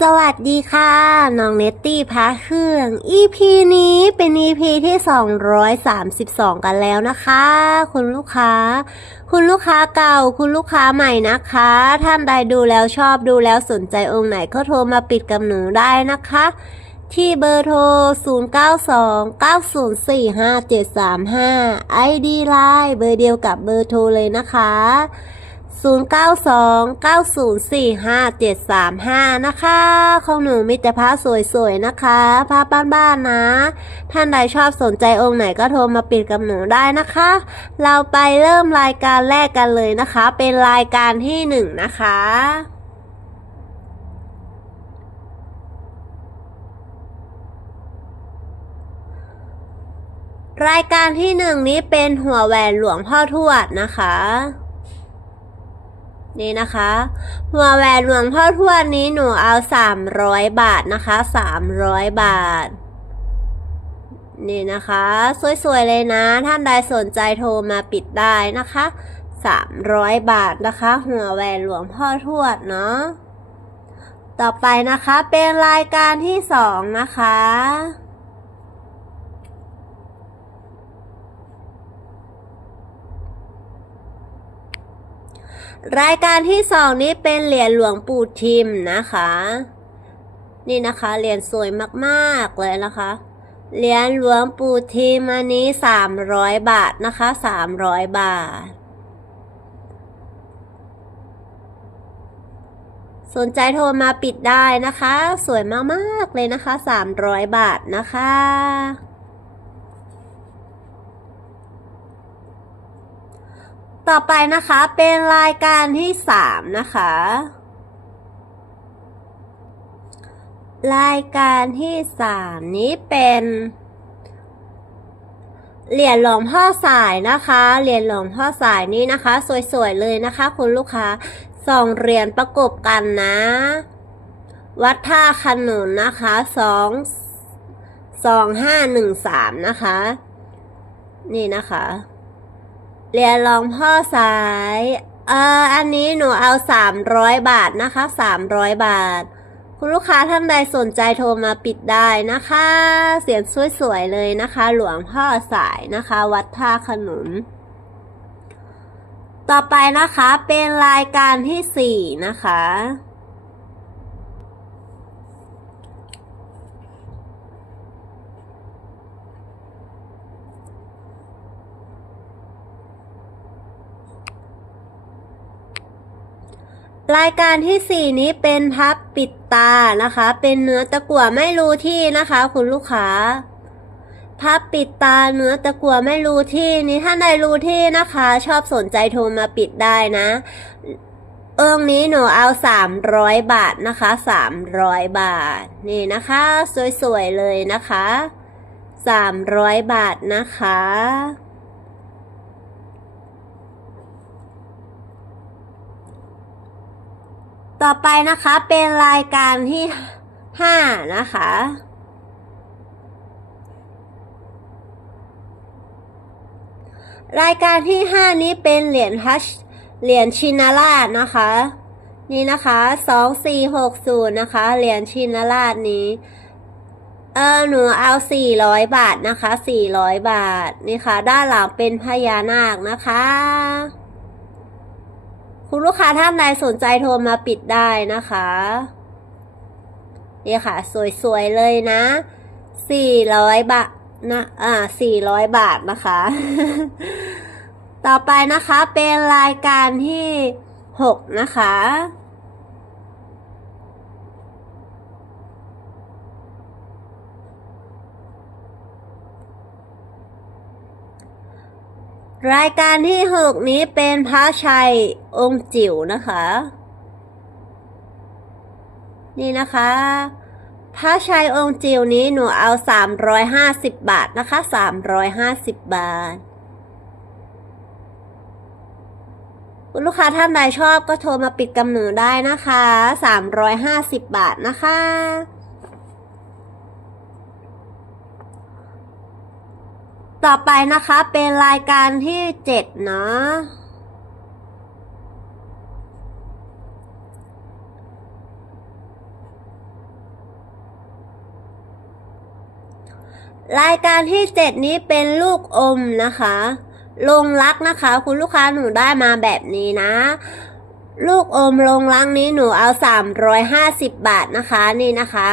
สวัสดีค่ะ น้องเนตตี้พาเครื่อง EP นี้เป็น EP ที่ 232 กันแล้วนะคะ คุณลูกค้า คุณลูกค้าเก่า คุณลูกค้าใหม่นะคะ ท่านใดดูแล้วชอบดูแล้วสนใจองค์ไหนก็โทรมาปิดกับหนูได้นะคะ ที่เบอร์โทร 0929045735 ID Line เบอร์เดียวกับเบอร์โทรเลยนะคะ 0929045735 นะคะ ของหนูมีแต่ผ้าสวยๆนะคะผ้าบ้านๆนะ ท่านใดชอบสนใจองค์ไหนก็โทรมาปิดกับหนูได้นะคะ เราไปเริ่มรายการแรกกันเลยนะคะ เป็นรายการที่หนึ่งนะคะรายการที่หนึ่งนี้เป็นหัวแหวนหลวงพ่อทวดนะคะ นี่นะคะหัวแหวนหลวงพ่อทวดนี้หนูเอาสามร้อยบาทนะคะสามร้อยบาท นี่นะคะ สวยๆเลยนะ ท่านใดสนใจโทรมาปิดได้นะคะสามร้อยบาทนะคะ หัวแหวนหลวงพ่อทวดเนาะต่อไปนะคะเป็นรายการที่สองนะคะ รายการที่สองนี้เป็นเหรียญหลวงปู่ทิมนะคะ นี่นะคะเหรียญสวยมากๆเลยนะคะ เหรียญหลวงปู่ทิมอันนี้สามร้อยบาทนะคะสามร้อยบาท สนใจโทรมาปิดได้นะคะ สวยมากๆเลยนะคะสามร้อยบาทนะคะ ต่อไปนะคะเป็นรายการที่สามนะคะ รายการที่สามนี้เป็นเหรียญหลวงพ่อสายนะคะ เหรียญหลวงพ่อสายนี้นะคะ สวยๆเลยนะคะ คุณลูกค้าสองเหรียญประกบกันนะ วัดท่าขนุนนะคะสองสองห้าหนึ่งสามนะคะ นี่นะคะ เรียนรองพ่อสายเอออันนี้หนูเอาสามร้อยบาทนะคะสามร้อยบาท คุณลูกค้าท่านใดสนใจโทรมาปิดได้นะคะ เสียงสวยๆเลยนะคะ หลวงพ่อสายนะคะ วัดท่าขนุน ต่อไปนะคะเป็นรายการที่สี่นะคะ รายการที่สี่นี้เป็นพับปิดตานะคะ เป็นเนื้อตะกั่วไม่รู้ที่นะคะ คุณลูกค้า พับปิดตาเนื้อตะกั่วไม่รู้ที่นี้ถ้าใดรู้ที่นะคะ ชอบสนใจโทรมาปิดได้นะ เอิงนี้หนูเอาสามร้อยบาทนะคะสามร้อยบาท นี่นะคะ สวยๆเลยนะคะสามร้อยบาทนะคะ ต่อไปนะคะเป็นรายการที่ห้านะคะ รายการที่ห้านี้เป็นเหรียญฮัชเหรียญชินาราชนะคะ นี่นะคะสองสี่หกศูนย์นะคะ เหรียญชินาราชนี้ เออหนูเอาสี่ร้อยบาทนะคะสี่ร้อยบาท นี่ค่ะ ด้านหลังเป็นพญานาคนะคะ คุณลูกค้าท่านใดสนใจโทรมาปิดได้นะคะนี่ค่ะ สวยๆเลยนะสี่ร้อยบาทนะอ่าสี่ร้อยบาทนะคะ ต่อไปนะคะเป็นรายการที่หกนะคะรายการที่หกนี้เป็นพระชัย องค์จิ๋วนะคะ นี่นะคะพระชัยองค์จิ๋วนี้หนูเอาสามร้อยห้าสิบบาทนะคะสามร้อยห้าสิบบาท คุณลูกค้าท่านใดชอบก็โทรมาปิดกำหนูได้นะคะสามร้อยห้าสิบบาทนะคะ ต่อไปนะคะเป็นรายการที่เจ็ดเนาะ รายการที่เจ็ดนี้เป็นลูกอมนะคะ ลงรักนะคะ คุณลูกค้าหนูได้มาแบบนี้นะ ลูกอมลงรักนี้หนูเอาสามร้อยห้าสิบบาทนะคะนี่นะคะ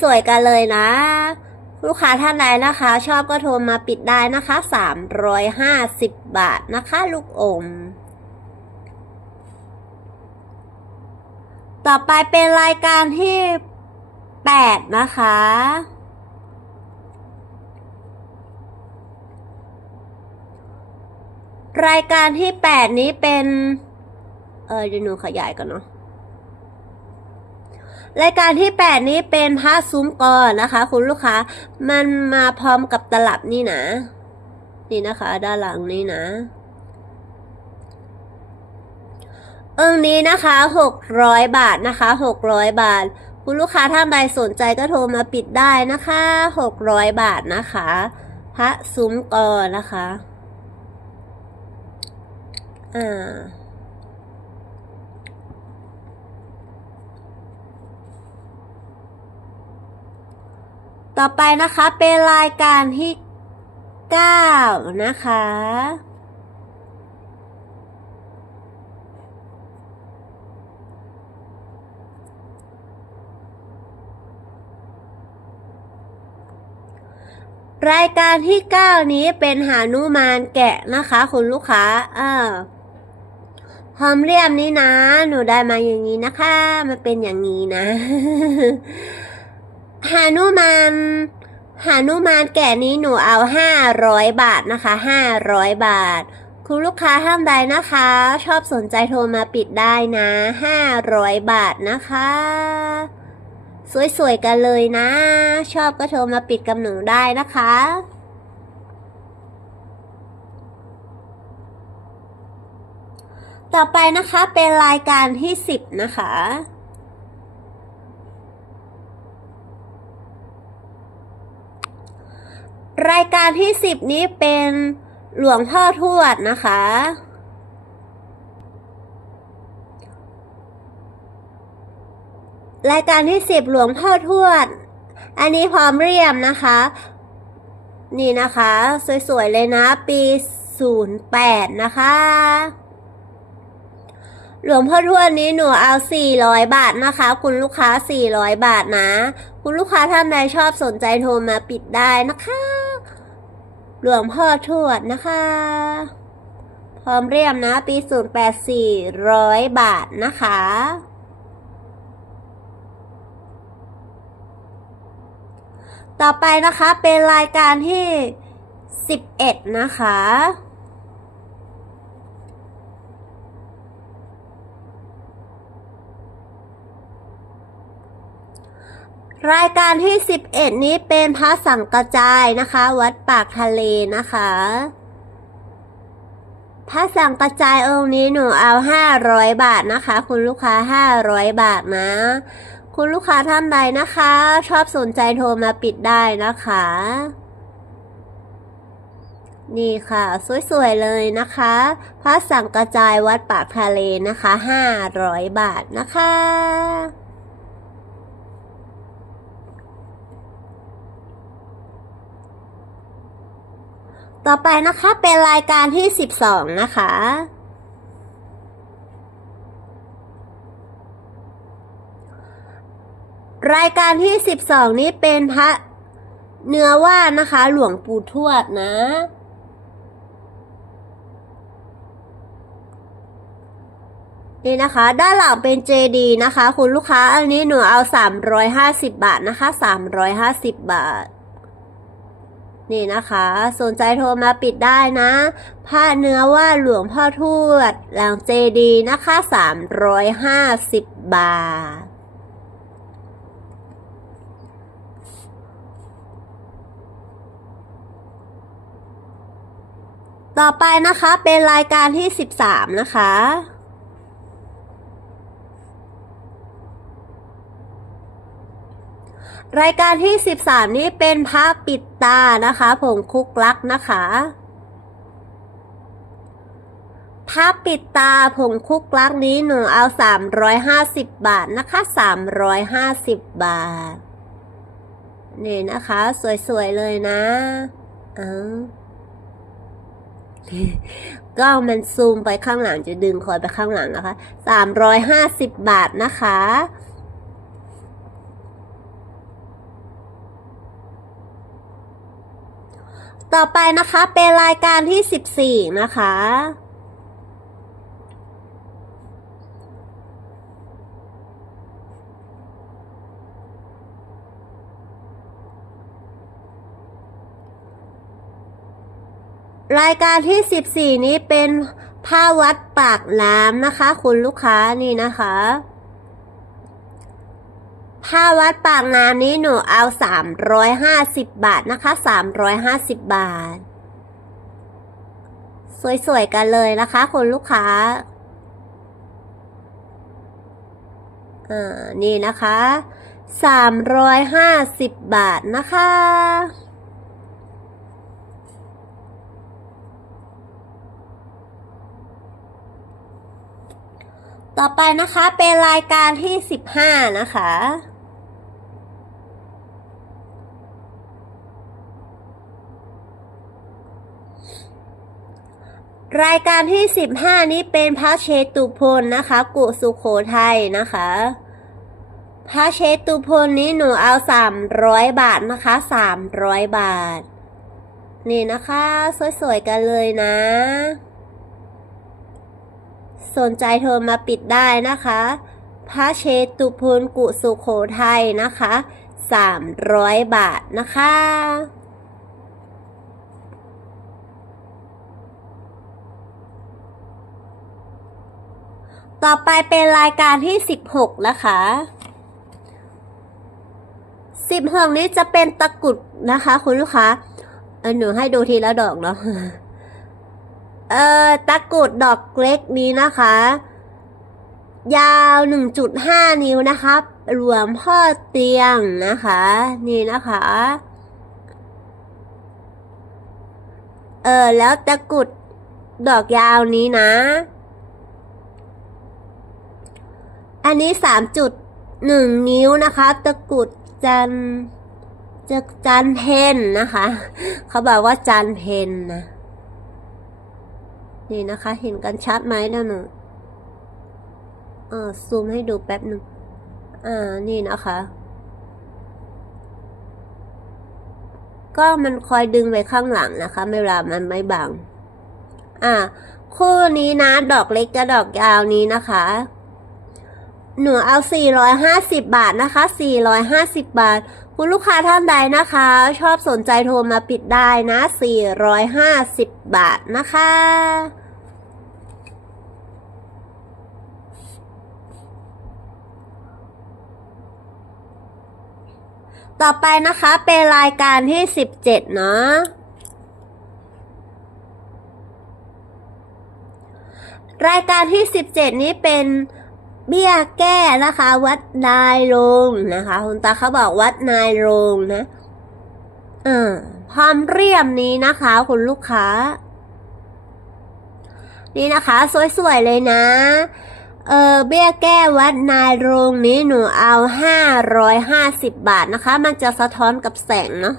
สวยๆกันเลยนะ ลูกค้าท่านใดนะคะ ชอบก็โทรมาปิดได้นะคะสามร้อยห้าสิบบาทนะคะ ลูกอมต่อไปเป็นรายการที่แปดนะคะ รายการที่แปดนี้เป็น เออเดี๋ยวหนูขยายก่อนเนาะรายการที่แปดนี้เป็นผ้าซุ้มกอนะคะ คุณลูกค้า มันมาพร้อมกับตลับนี่นะ นี่นะคะ ด้านหลังนี่นะเอิงนี้นะคะหกร้อยบาทนะคะหกร้อยบาท คุณลูกค้าท่านใดสนใจก็โทรมาปิดได้นะคะหกร้อยบาทนะคะ พระซุ้มกอนะคะ อ่า ต่อไปนะคะเป็นรายการที่เก้านะคะ รายการที่9นี้เป็นหานุมานแกะนะคะ คุณลูกค้าอ่า หอมเรียมนี้นะ หนูได้มาอย่างนี้นะคะมันเป็นอย่างนี้นะหานุมานหานุมานแก่นี้หนูเอาห้าร้อยบาทนะคะห้าร้อยบาท คุณลูกค้าท่านใดนะคะ ชอบสนใจโทรมาปิดได้นะห้าร้อยบาทนะคะ สวยๆกันเลยนะ ชอบก็โทรมาปิดกับหนูได้นะคะ ต่อไปนะคะเป็นรายการที่สิบนะคะ รายการที่สิบนี้เป็นหลวงพ่อทวดนะคะ รายการที่สิบหลวงพ่อทวด อันนี้พร้อมเรียมนะคะ นี่นะคะ สวยๆเลยนะ ปี 08 นะคะ หลวงพ่อทวดนี้หนูเอา400บาทนะคะ คุณลูกค้า400บาทนะ คุณลูกค้าท่านใดชอบสนใจโทรมาปิดได้นะคะ หลวงพ่อทวดนะคะ พร้อมเรียมนะปี08 400บาทนะคะต่อไปนะคะเป็นรายการที่ 11 นะคะ รายการที่ 11 นี้เป็นพระสังกระจายนะคะ วัดปากทะเลนะคะ พระสังกระจายองค์นี้หนูเอา 500 บาทนะคะ คุณลูกค้า 500 บาทนะ คุณลูกค้าท่านใดนะคะ ชอบสนใจโทรมาปิดได้นะคะ นี่ค่ะ สวยๆเลยนะคะ พระสังกระจายวัดปากทะเลนะคะ 500 บาทนะคะ ต่อไปนะคะเป็นรายการที่ 12 นะคะ รายการที่ 12 นี้เป็นพระเนื้อว่านะคะ หลวงปู่ทวดนะ นี่นะคะ ด้านหลังเป็นเจดีนะคะ คุณลูกค้าอันนี้หนูเอา 350 บาทนะคะ 350 บาท นี่นะคะ สนใจโทรมาปิดได้นะผ้าเนื้อว่าหลวงพ่อทวดหลังเจดีนะคะ 350 บาทต่อไปนะคะเป็นรายการที่ 13 นะคะ รายการที่ 13 นี้เป็นพระปิดตานะคะ ผงคุกลักนะคะพระปิดตาผงคุกลักนี้หนูเอา 350 บาทนะคะ 350 บาท นี่นะคะ สวยๆ เลยนะเอาก็มันซูมไปข้างหลังจะดึงคอยไปข้างหลังนะคะสามร้อยห้าสิบบาทนะคะ ต่อไปนะคะเป็นรายการที่สิบสี่นะคะ รายการที่สิบสี่นี้เป็นผ้าวัดปากน้ำนะคะ คุณลูกค้านี่นะคะ ผ้าวัดปากน้ำนี้หนูเอาสามร้อยห้าสิบบาทนะคะสามร้อยห้าสิบบาท สวยๆกันเลยนะคะคุณลูกค้าอ่านี่นะคะสามร้อยห้าสิบบาทนะคะต่อไปนะคะเป็นรายการที่สิบห้านะคะ รายการที่สิบห้านี้เป็นพระเชตุพนนะคะ กุสุโขทัยนะคะ พระเชตุพนนี้หนูเอาสามร้อยบาทนะคะสามร้อยบาท นี่นะคะ สวยๆกันเลยนะ สนใจโทรมาปิดได้นะคะ พระเชตุพนกุสุโขทัยนะคะสามร้อยบาทนะคะ ต่อไปเป็นรายการที่สิบหกนะคะสิบหกนี้จะเป็นตะกุดนะคะ คุณลูกค้าเออหนูให้ดูทีละดอกเนาะเอ่อตะกุดดอกเล็กนี้นะคะ ยาว 1.5 นิ้วนะคะรวมพ่อเตียงนะคะ นี่นะคะเออแล้วตะกุดดอกยาวนี้นะ อันนี้3.1นิ้วนะคะ ตะกุดจันจะจันเพนนะคะ เขาบอกว่าจันเพนนะนี่นะคะ เห็นกันชัดไหมนะหนูเออซูมให้ดูแป๊บหนึ่งอ่า นี่นะคะ ก็มันคอยดึงไปข้างหลังนะคะเวลามันไม่บังอ่า คู่นี้นะ ดอกเล็กกับดอกยาวนี้นะคะ หนูเอา 450 บาทนะคะ 450 บาท คุณลูกค้าท่านใดนะคะ ชอบสนใจโทรมาปิดได้นะ 450 บาทนะคะ ต่อไปนะคะเป็นรายการที่ 17 เนาะรายการที่ 17 นี้เป็น เบี้ยแก้นะคะ วัดนายโรงนะคะ คุณตาเขาบอกวัดนายโรงนะอ่าความเรียมนี้นะคะ คุณลูกค้า นี่นะคะ สวยๆเลยนะเออเบี้ยแก้วัดนายโรงนี้หนูเอาห้าร้อยห้าสิบบาทนะคะ มันจะสะท้อนกับแสงเนาะ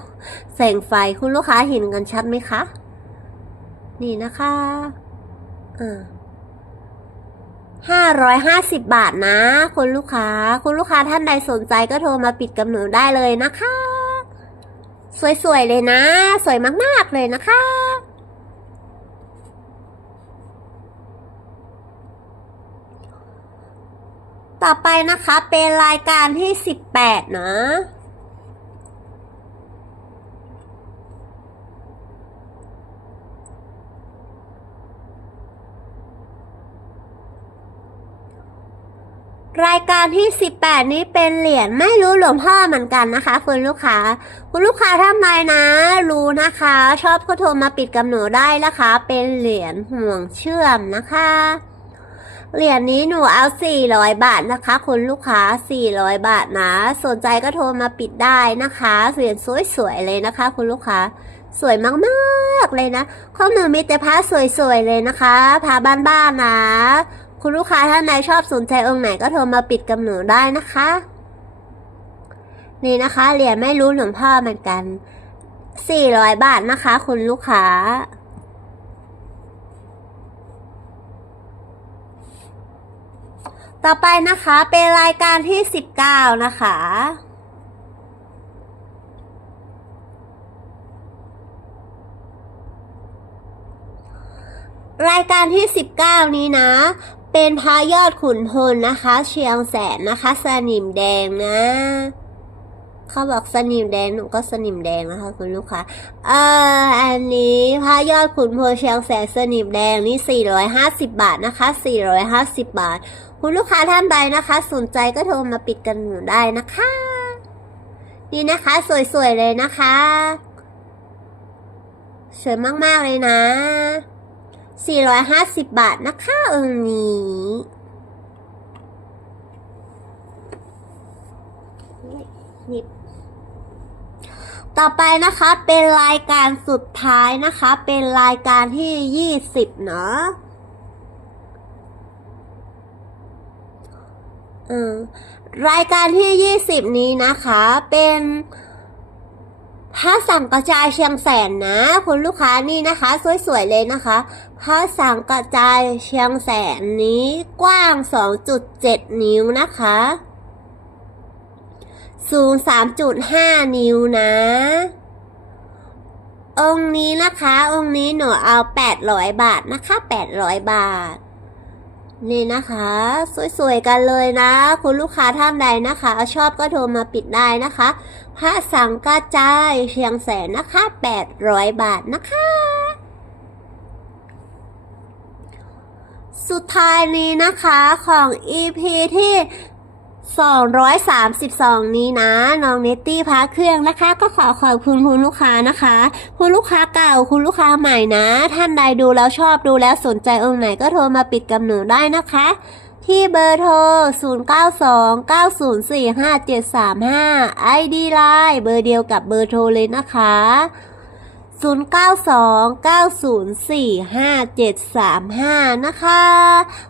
แสงไฟคุณลูกค้าเห็นกันชัดไหมคะ นี่นะคะอ่า ห้าร้อยห้าสิบบาทนะ คุณลูกค้า คุณลูกค้าท่านใดสนใจก็โทรมาปิดกับหนูได้เลยนะคะ สวยๆเลยนะ สวยมากๆเลยนะคะต่อไปนะคะเป็นรายการที่ 18 นะ รายการที่ 18 นี้เป็นเหรียญไม่รู้หลวงพ่อเหมือนกันนะคะ คุณลูกค้า คุณลูกค้าท่านใดนะ รู้นะคะ ชอบก็โทรมาปิดกับหนูได้นะคะ เป็นเหรียญห่วงเชื่อมนะคะ เหรียญนี้หนูเอา 400 บาทนะคะ คุณลูกค้า 400 บาทนะ สนใจก็โทรมาปิดได้นะคะเหรียญสวยๆเลยนะคะ คุณลูกค้าสวยมากๆเลยนะข้องหนูมีแต่ผ้าสวยๆเลยนะคะผ้าบ้านๆนะ คุณลูกค้าท่านใดชอบสนใจองค์ไหนก็โทรมาปิดกับหนูได้นะคะ นี่นะคะเหรียญไม่รู้หลวงพ่อเหมือนกัน400บาทนะคะ คุณลูกค้า ต่อไปนะคะเป็นรายการที่19นะคะรายการที่ 19 นี้นะ เป็นพายอดขุนพลนะคะ เชียงแสนนะคะ สนิมแดงนะเขาบอกสนิมแดงหนูก็สนิมแดงนะคะคุณลูกค้าเอออันนี้พายอดขุนพลเชียงแสนสนิมแดงนี่ 450 บาทนะคะ 450 บาท คุณลูกค้าท่านใดนะคะ สนใจก็โทรมาปิดกันหนูได้นะคะ นี่นะคะ สวยๆเลยนะคะ สวยมากๆเลยนะ 450 บาทนะคะเองค์นี้ ต่อไปนะคะเป็นรายการสุดท้ายนะคะ เป็นรายการที่ 20 เนาะรายการที่ 20 นี้นะคะ เป็น ผ้าสั่งกระจายเชียงแสนนะคุณลูกค้านี่นะคะ สวยๆเลยนะคะผ้าสั่งกระจายเชียงแสนนี้กว้าง 2.7 นิ้วนะคะ สูง 3.5 นิ้วนะ องค์นี้นะคะ องค์นี้หนูเอา 800 บาทนะคะ 800 บาทนี่นะคะ สวยๆกันเลยนะ คุณลูกค้าท่านใดนะคะ ชอบก็โทรมาปิดได้นะคะ ผ้าสังกระจายเชียงแสนนะคะ800บาทนะคะ สุดท้ายนี้นะคะของ EP ที่232 นี้นะ น้องเนตตี้พักเครื่องนะคะ ก็ขอขอบคุณคุณลูกค้านะคะ คุณลูกค้าเก่าคุณลูกค้าใหม่นะ ท่านใดดูแล้วชอบดูแล้วสนใจองค์ไหนก็โทรมาปิดกับหนูได้นะคะ ที่เบอร์โทร 0929045735 ID ไลน์เบอร์เดียวกับเบอร์โทรเลยนะคะ 0929045735 นะคะ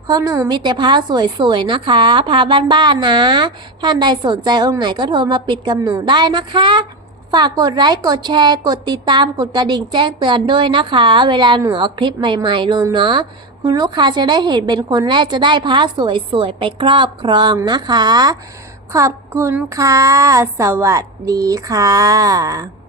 ขอหนูมีแต่ผ้าสวยๆนะคะผ้าบ้านๆนะ ท่านใดสนใจองค์ไหนก็โทรมาปิดกับหนูได้นะคะฝากกดไลค์กดแชร์ กดติดตามกดกระดิ่งแจ้งเตือนด้วยนะคะ เวลาหนูเอาคลิปใหม่ ๆ ลงเนาะ คุณลูกค้าจะได้เห็นเป็นคนแรกจะได้ผ้าสวยๆ ไปครอบครองนะคะ ขอบคุณค่ะ สวัสดีค่ะ